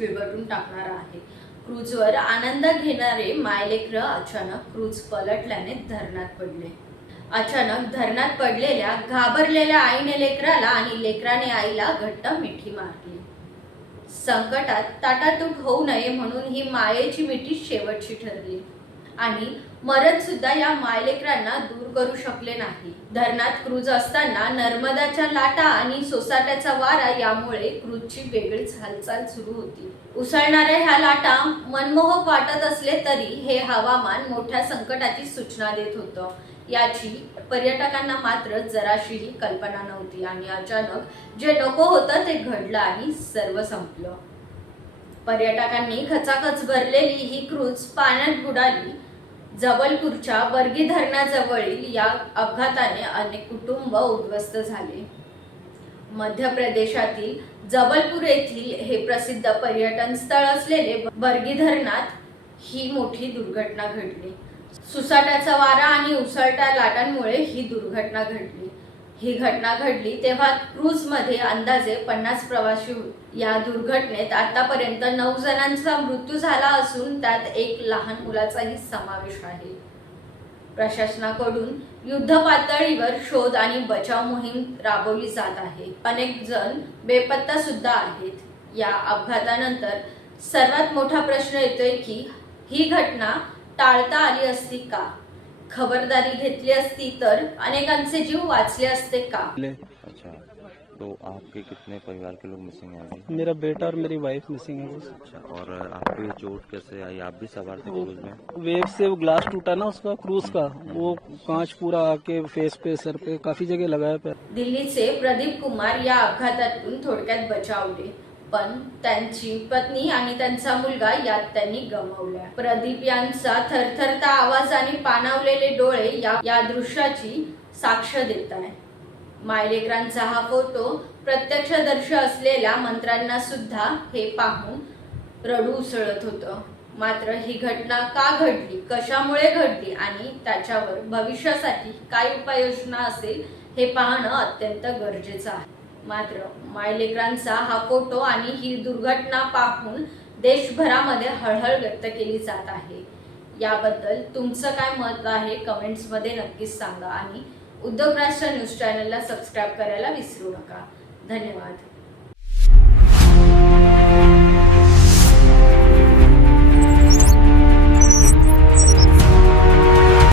पिळवटून टाकणारा आहे। क्रूजवर आनंद घेणारे मायलेकर अचानक क्रूज पलटल्याने धरणात पडले। अचानक धरणात पडलेल्या घाबरलेल्या आईने लेकराला आणि लेकराने आईला घट्ट मिठी मारली। संकटात ताटातूट होऊ नये म्हणून ही मायेची मिठी शेवटची ठरली आणि मरण सुद्धा या मायलेकरांना दूर करू शकले नाही। धरणात क्रूज असताना नर्मदाच्या लाटा आणि सोसाट्याचा वारा यामुळे क्रूजची वेगळीच हालचाल सुरू होती। उसळणाऱ्या ह्या लाटा मनमोहक वाटत असले तरी हे हवामान मोठ्या संकटाची सूचना देत होतं। याची पर्यटकांना मात्र जराशीही कल्पना नव्हती आणि अचानक जे नको होतं ते घडलं आणि सर्व संपलं। पर्यटकांनी खचाखच भरलेली ही क्रूज पाण्यात बुडाली। जबलपूरच्या बर्गी धरणाजवळील या अपघाताने अनेक कुटुंब उद्ध्वस्त झाले। मध्य प्रदेशातील जबलपूर येथील हे प्रसिद्ध पर्यटन स्थळ असलेले बर्गी धरणात ही मोठी दुर्घटना घडली। सुसाट्याचा वारा आणि उसळत्या लाटांमुळे ही दुर्घटना घडली। ही घटना घडली तेव्हा क्रूज मध्ये अंदाजे 50 प्रवासी होते। या दुर्घटनेत आतापर्यंत 9 जणांचा मृत्यू झाला असून त्यात एक लहान मुलाचाही समावेश आहे। प्रशासनाकडून युद्ध पातळीवर शोध आणि बचाव मोहीम राबवली जात आहे। अनेक जण बेपत्ता सुद्धा आहेत। या अपघातानंतर सर्वात मोठा प्रश्न येतोय की ही घटना टाळता आली असती का? खबरदारी घेतली असती तर अनेकांचे जीव वाचले असते का? अच्छा, तो आपके कितने परिवार के लोग मिसिंग हैं अभी? मेरा बेटा और मेरी वाइफ मिसिंग है। अच्छा, और आपको ये चोट कैसे आई? आप भी सवार थे क्रूज में? वेव से वो ग्लास टूटा ना उसका क्रूज का, वो कांच पूरा आके फेस पे सर पे काफी जगह लगाया पे। दिल्लीचे प्रदीप कुमार या अपघातातून थोडक्यात बचावले, पण त्यांची पत्नी आणि त्यांचा मुलगा यात त्यांनी गमावल्या। प्रदीप यांचा थरथरता आवाज आणि पाणावलेले डोळे या दृश्याची साक्ष देत आहे। मायलेकरांचा हा फोटो प्रत्यक्षदर्शी असलेल्या मंत्र्यांना सुद्धा हे पाहून रडू उसळत होतं। मात्र ही घटना का घडली, कशामुळे घडली आणि त्याच्यावर भविष्यासाठी काय उपाययोजना असेल हे पाहणं अत्यंत गरजेचं आहे। मात्र मायलेकरांचा हा फोटो आणि ही दुर्घटना पाहून देशभरामध्ये हळहळ व्यक्त केली जात आहे। याबद्दल तुमचं काय मत आहे कमेंट्स मध्ये नक्कीच सांगा आणि उद्योग राष्ट्र न्यूज चॅनलला सबस्क्राईब करायला विसरू नका। धन्यवाद।